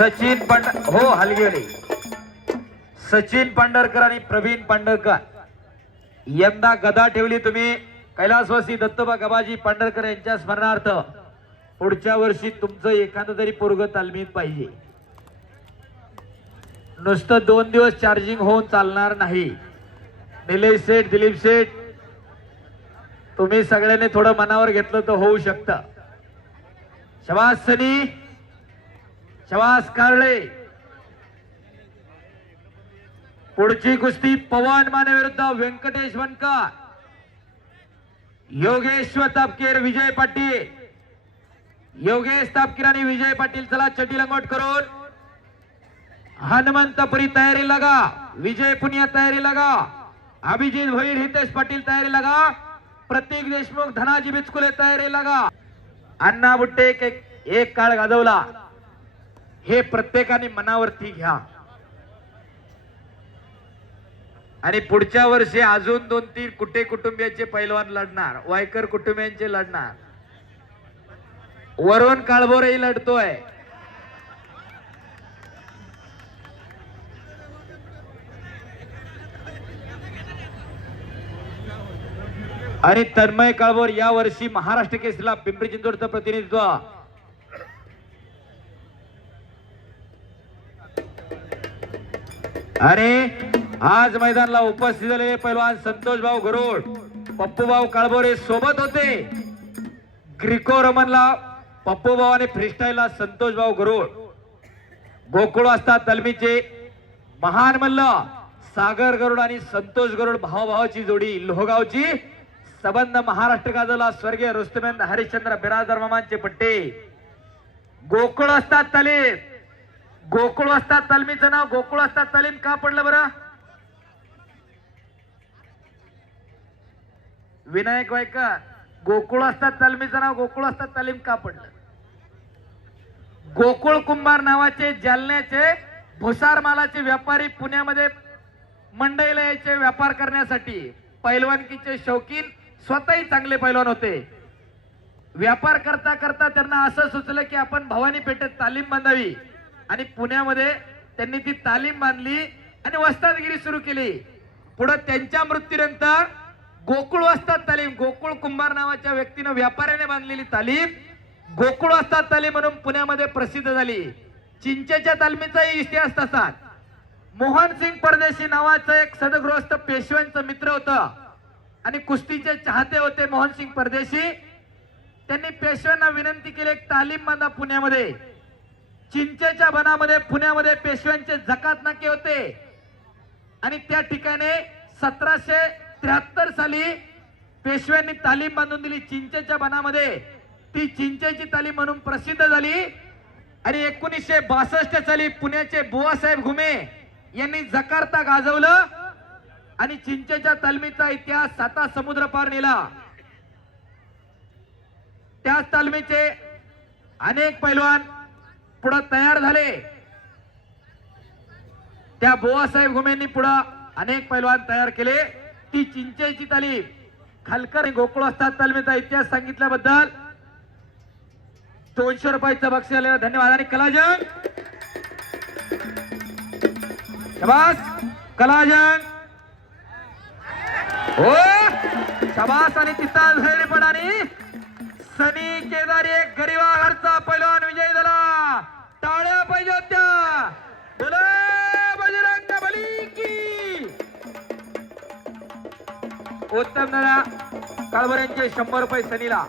सचिन पांड हो हलगेले सचिन पांढरकर आणि प्रवीण पांढरकर. यंदा गदा ठेवली तुम्ही. कैलासवासी दत्तोबा गबाजी पांढरकर यांच्या स्मरणार्थ पुढच्या वर्षी तुमचं एखादं तरी पोरग तालमीत पाहिजे. नुसतं दोन दिवस चार्जिंग होऊन चालणार नाही. निलेश सेठ दिलीप सेठ तुम्ही सगळ्यांनी थोडं मनावर घेतलं तर होऊ शकतं. शवासनी शवास शबास कारळे. पुढची कुस्ती पवन माने विरुद्ध व्यंकटेश वनकर. योगेश्वर तापकीर विजय पाटील. योगेश तापकीर आणि विजय पाटील चला चटी लंगोट करून. हनुमंतपुरी तयारी लगा. विजय पुनिया तयारी लगा. अभिजित भोईर हितेश पाटील तयारी लगा. प्रतीक देशमुख धनाजी बिचकुले तयारी लगा. अण्णा बुट्टे एक एक काळ गाजवला. हे प्रत्येकाने मनावरती घ्या. आणि पुढच्या वर्षी अजून दोन तीन कुठे कुटुंबियांचे पैलवान लढणार वायकर कुटुंबियांचे लढणार. वरुण काळभोरही लढतोय. आणि तन्मय काळभोर या वर्षी महाराष्ट्र केसरीला पिंपरी चिंचवडचं प्रतिनिधित्व अरे आज मैदानाला उपस्थित झालेले पैलवान संतोष भाऊ गरुड पप्पू भाऊ काळबोरे सोबत होते. ग्रिको रमनला पप्पू भाऊ आणि फ्रीस्टाईलला संतोष भाऊ गरुड. गोकुळ असतात तलमीचे महान मल्ल सागर गरुड आणि संतोष गरुड भावाभावाची जोडी लोहगावची. संबंध महाराष्ट्र गाजवला स्वर्गीय रुस्तमेंद हरिश्चंद्र बिराजदार मामांचे पट्टे. गोकुळ असतात तलीम. गोकुळ असतात तालमीचं नाव गोकुळ असतात तालीम. का पडलं बरं? विनायक वायकर. गोकुळ असतात तालमीचं नाव गोकुळ असतात तालीम. का पडलं? गोकुळ कुंभार नावाचे जालन्याचे भुसार मालाचे व्यापारी पुण्यामध्ये मंडईला यायचे व्यापार करण्यासाठी. पैलवानकीचे शौकीन स्वतःही चांगले पैलवान होते. व्यापार करता करता त्यांना असं सुचलं की आपण भवानी पेठेत तालीम बांधावी. आणि पुण्यामध्ये त्यांनी ती तालीम बांधली आणि वस्तादगिरी सुरू केली. पुढे त्यांच्या मृत्यूनंतर गोकुळ वस्ताद तालीम गोकुळ कुंभार नावाच्या व्यक्तीनं व्यापाऱ्याने बांधलेली तालीम गोकुळ वस्ताद तालीम म्हणून पुण्यामध्ये प्रसिद्ध झाली. चिंचेच्या तालमीचाही इतिहास तसाच. मोहन सिंग परदेशी नावाचं एक सदगृहस्थ पेशव्यांचं मित्र होतं. आणि कुस्तीचे चाहते होते मोहन सिंग परदेशी. त्यांनी पेशव्यांना विनंती केली एक तालीम बांधा पुण्यामध्ये. चिंचेच्या बनामध्ये पुण्यामध्ये पेशव्यांचे जकात नाके होते. आणि त्या ठिकाणी सतराशे त्र्याहत्तर साली पेशव्यांनी तालीम बांधून दिली. चिंचेच्या बनामध्ये ती चिंचेची तालीम म्हणून प्रसिद्ध झाली. आणि एकोणीसशे बासष्ट साली पुण्याचे बुवासाहेब घुमे यांनी जकार्ता गाजवलं आणि चिंचेच्या तालमीचा इतिहास साता समुद्र पार नेला. त्याच तालमीचे अनेक पैलवान पुढे तयार झाले. त्या बोवासाहेब घुमेंनी पुढं अनेक पैलवान तयार केले. ती चिंचेची तालीम. खालकर गोकुळ असतात तालमीचा इतिहास सांगितल्याबद्दल दोनशे रुपयाचं बक्षीस आलेलं धन्यवाद. आणि कलाजन शबास. कलाजन हो? शबास आणि तिथं पण आणि सनी केदारी एक उत्तम दादा काळभर यांचे शंभर रुपये सनीला.